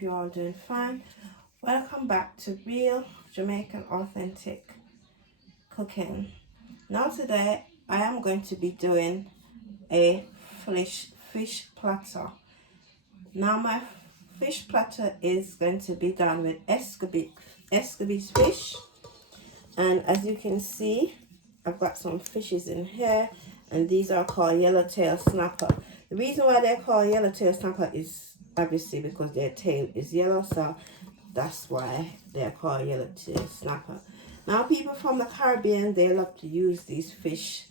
hope you're all doing fine. Welcome back to Real Jamaican Authentic Cooking. Now today I am going to be doing a fish platter. Now my fish platter is going to be done with Escovitch fish, and as you can see I've got some fishes in here, and these are called yellowtail snapper. The reason why they're called yellowtail snapper is obviously because their tail is yellow, so that's why they're called yellowtail snapper. Now people from the Caribbean, they love to use these fish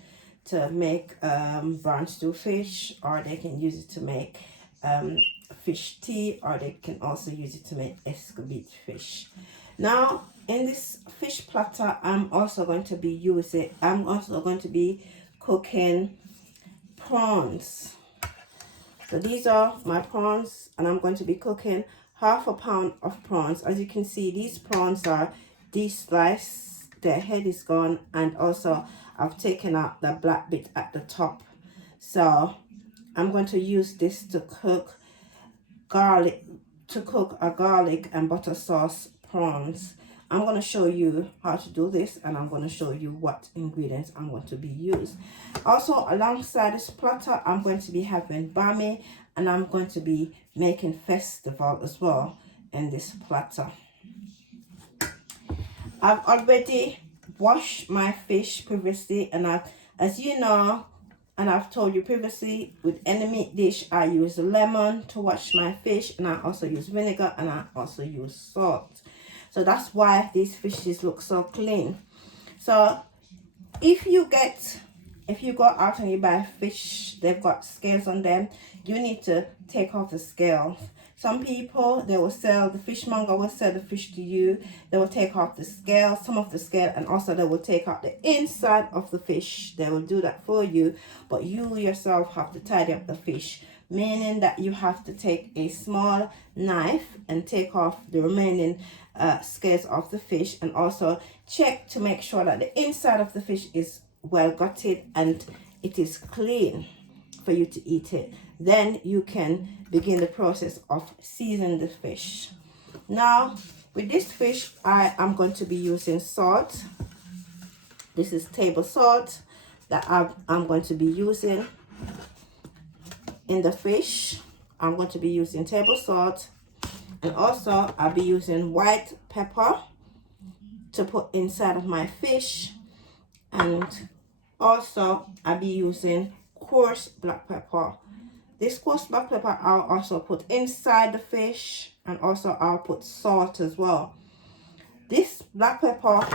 to make brown stew fish, or they can use it to make fish tea, or they can also use it to make Escovitch fish. Now in this fish platter I'm also going to be cooking prawns. So these are my prawns, and I'm going to be cooking half a pound of prawns. As you can see, these prawns are de-sliced, their head is gone, and also I've taken out the black bit at the top. So I'm going to use this to cook a garlic and butter sauce prawns. I'm going to show you how to do this, and I'm going to show you what ingredients I'm going to be used. Also, alongside this platter, I'm going to be having Bummy, and I'm going to be making festival as well in this platter. I've already washed my fish previously, and as you know, and I've told you previously, with any meat dish, I use lemon to wash my fish, and I also use vinegar, and I also use salt. So that's why these fishes look so clean. So if you go out and you buy fish, they've got scales on them, you need to take off the scales. Some people, the fishmonger will sell the fish to you. They will take off the scale, some of the scale, and also they will take out the inside of the fish. They will do that for you, but you yourself have to tidy up the fish, meaning that you have to take a small knife and take off the remaining scales of the fish, and also check to make sure that the inside of the fish is well gutted and it is clean for you to eat it. Then you can begin the process of seasoning the fish. Now with this fish, I am going to be using salt. This is table salt that I'm going to be using in the fish. I'm going to be using table salt, and also I'll be using white pepper to put inside of my fish, and also I'll be using coarse black pepper. This coarse black pepper I'll also put inside the fish, and also I'll put salt as well. This black pepper,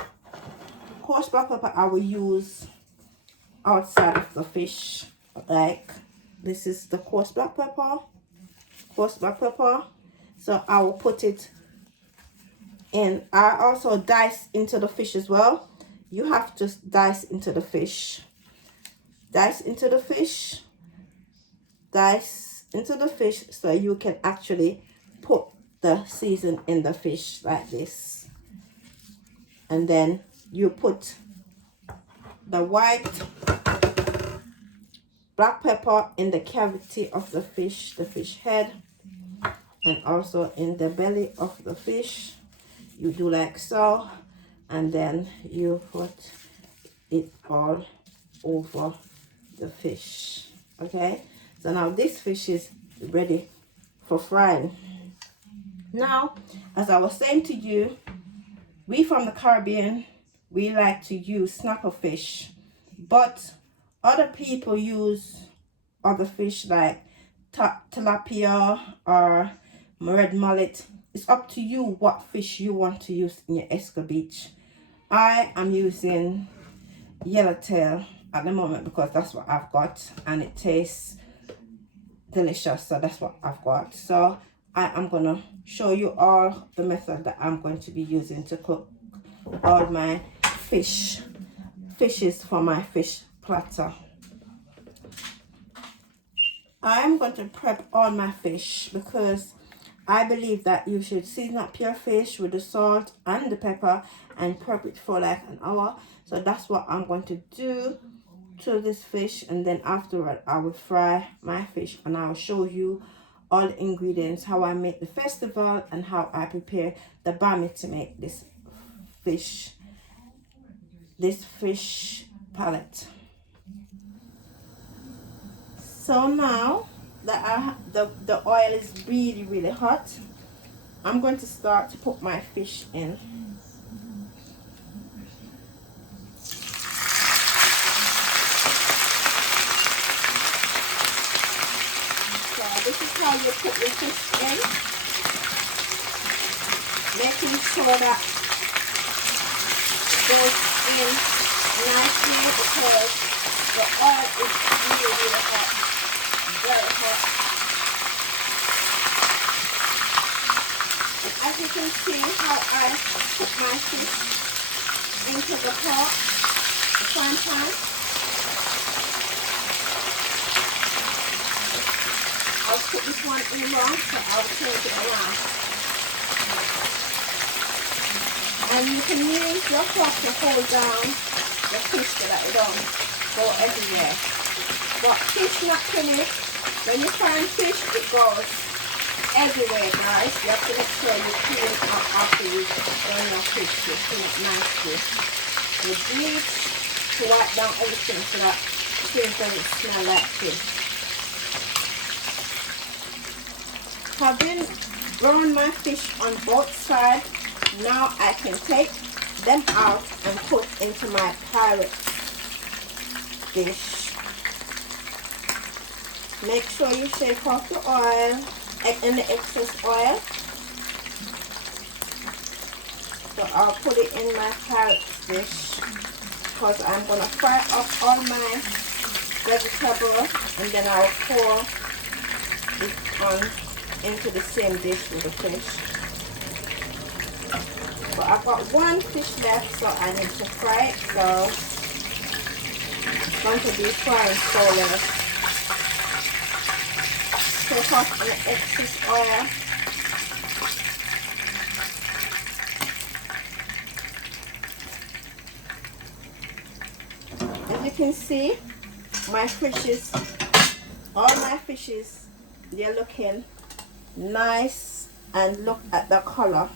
coarse black pepper, I will use outside of the fish. Like this is the coarse black pepper. So I will put it in. I also dice into the fish as well. You have to dice into the fish. Dice into the fish so you can actually put the season in the fish like this. And then you put the white black pepper in the cavity of the fish head, and also in the belly of the fish. You do like so, and then you put it all over the fish. Okay, so now this fish is ready for frying. Now, as I was saying to you, we from the Caribbean, we like to use snapper fish, but other people use other fish like tilapia or red mullet. It's up to you what fish you want to use in your Escovitch. I am using yellowtail at the moment because that's what I've got, and it tastes delicious, so that's what I've got. So I am going to show you all the method that I'm going to be using to cook all my fishes for my fish platter. I am going to prep all my fish because I believe that you should season up your fish with the salt and the pepper and prep it for like an hour. So that's what I'm going to do to this fish, and then afterward I will fry my fish, and I'll show you all the ingredients, how I make the festival and how I prepare the bummy to make this fish palette. So now that the oil is really hot, I'm going to start to put my fish in. So this is how you put your fish in, making sure that it goes in nicely because the oil is really hot, very hot. And as you can see how I put my fish into the pot, the frying pan. I'll put this one in wrong, so I'll change it around. And you can use your fork to hold down the fish so that it don't go everywhere. But fish not finished, when you find fish, it goes everywhere, guys. You have to make sure you clean it up after you done your fish. You clean it nicely. You bleach to wipe down everything so that things doesn't smell like fish. Having browned my fish on both sides, now I can take them out and put into my pirate dish. Make sure you shake off the oil and the excess oil. So I'll put it in my pirate dish because I'm going to fry up all my vegetables and then I'll pour it on into the same dish with the fish. But I've got one fish left, so I need to fry it, so it's going to be frying slowly. Take off the excess oil. As you can see, my fishes, all my fishes, they're looking nice, and look at the color.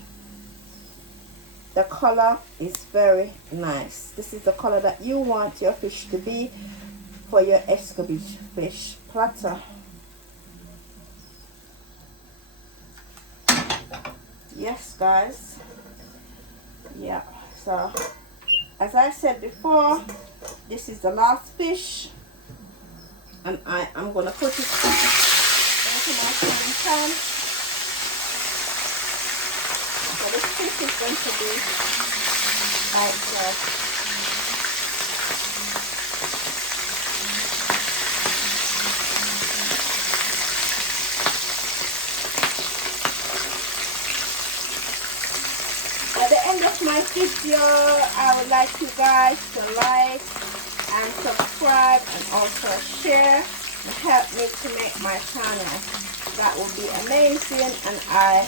The color is very nice. This is the color that you want your fish to be for your Escovitch fish platter. Yes, guys. Yeah, so as I said before, this is the last fish and I am going to put it into my frying pan. So this fish is going to be by itself. At the end of my video, I would like you guys to like and subscribe and also share and help me to make my channel. That would be amazing and I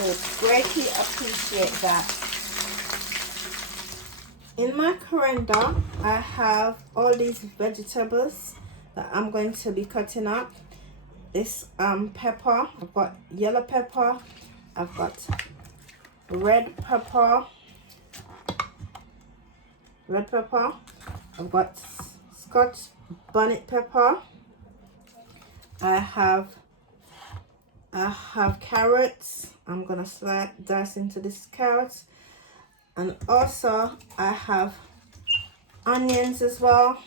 would greatly appreciate that. In my colander, I have all these vegetables that I'm going to be cutting up. This pepper, I've got yellow pepper, I've got red pepper, I've got Scotch bonnet pepper, I have carrots. I'm gonna dice into this carrots, and also I have onions as well,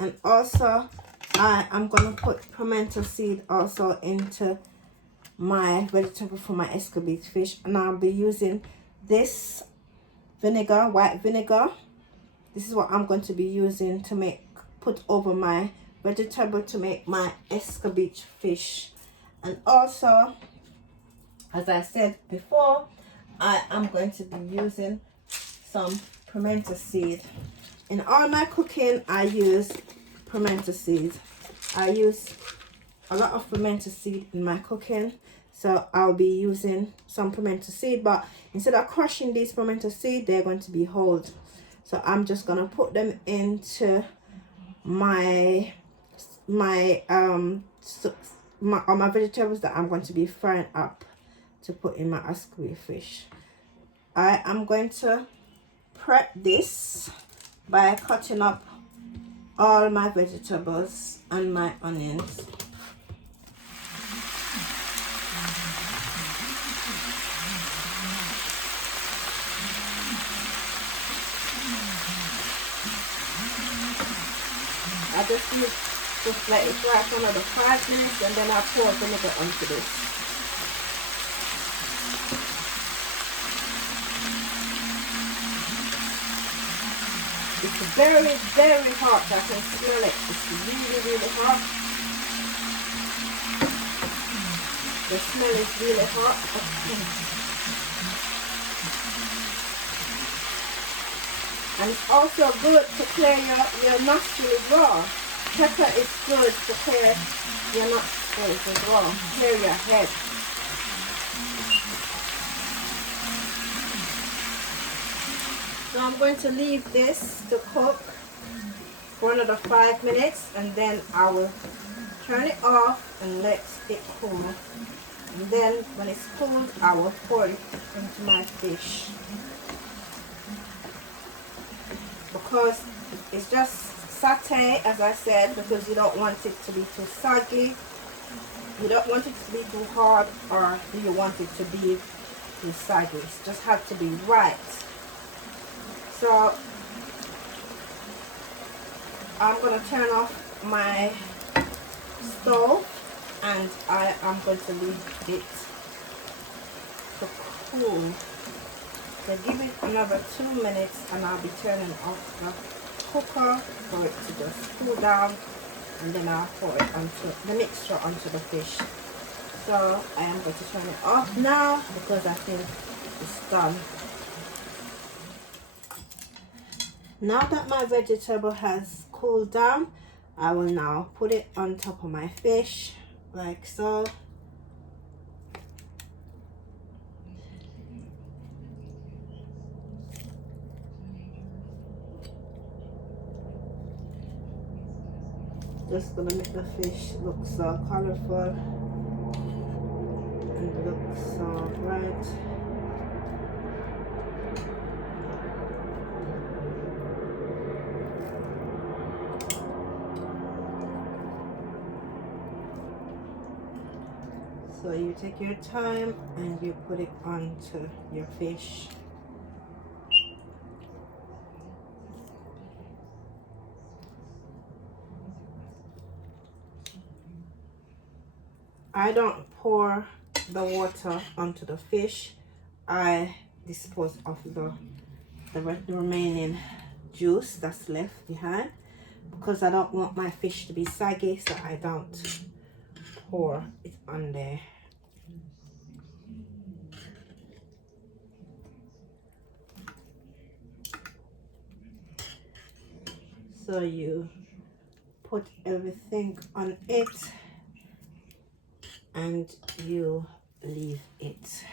and also I am gonna put pimento seed also into my vegetable for my Escovitch fish, and I'll be using this vinegar, white vinegar. This is what I'm going to be using to put over my vegetable to make my Escovitch fish. And also, as I said before, I am going to be using some pimento seed. In all my cooking, I use pimento seed. I use a lot of pimento seed in my cooking, so I'll be using some pimento seed, but instead of crushing these pimento seed, they're going to be whole. So I'm just gonna put them into my my vegetables that I'm going to be frying up to put in my Escovitch fish. I am going to prep this by cutting up all my vegetables and my onions. I just need to let it fry for another 5 minutes, and then I pour vinegar onto this. It's very, very hot. I can smell it. It's really, really hot. The smell is really hot. And it's also good to clear your nostrils as well. Pepper is good to clear your nostrils as well. Clear your head. So I'm going to leave this to cook for another 5 minutes, and then I will turn it off and let it cool. And then when it's cooled, I will pour it into my fish. Because it's just saute, as I said, because you don't want it to be too soggy, you don't want it to be too hard, or do you want it to be too soggy. It just has to be right. So I'm going to turn off my stove, and I am going to leave it to cool. So give it another 2 minutes, and I'll be turning off the cooker for it to just cool down, and then I'll pour it onto the mixture onto the fish. So I am going to turn it off now because I think it's done. Now that my vegetable has cooled down, I will now put it on top of my fish like so. Just gonna make the fish look so colorful and look so bright. So you take your time and you put it onto your fish. I don't pour the water onto the fish. I dispose of the remaining juice that's left behind, because I don't want my fish to be saggy, so I don't pour it on there. So you put everything on it and you leave it.